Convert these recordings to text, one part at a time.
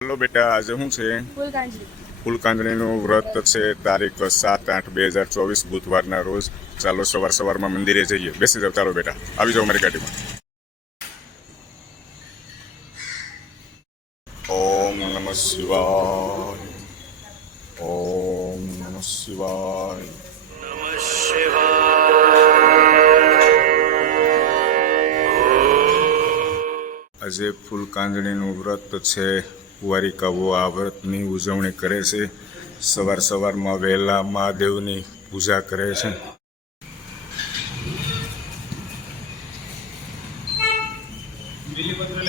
Hello બેટા આજે શું છે ફૂલ કાંજી ફૂલકાંદણીનું વ્રત છે તારીખ સાત આઠ બે હજાર ચોવીસ બુધવારના રોજ ચાલો સવાર સવારમાં મંદિરે જઈએ બેસી જાવ ચાલો બેટા આવી જાઓ મારી ગાડીમાં ઓમ નમઃ શિવાય ઓમ નમઃ શિવાય આજે ફૂલકાંદણીનું વ્રત છે કુંવારિકાઓ આ વ્રતની ઉજવણી કરે છે. સવાર સવારમાં વહેલા મહાદેવની પૂજા કરે છે. બીલીપત્ર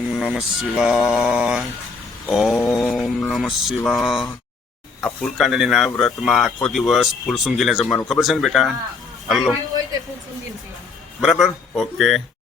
ઓમ નમઃ શિવાય ઓમ નમઃ શિવાય આ ફૂલકાંડણીના વ્રતમાં આખો દિવસ ફૂલ સૂંઘીને જમવાનું. ખબર છે ને બેટા? હલો. ફૂલ બરાબર? ઓકે.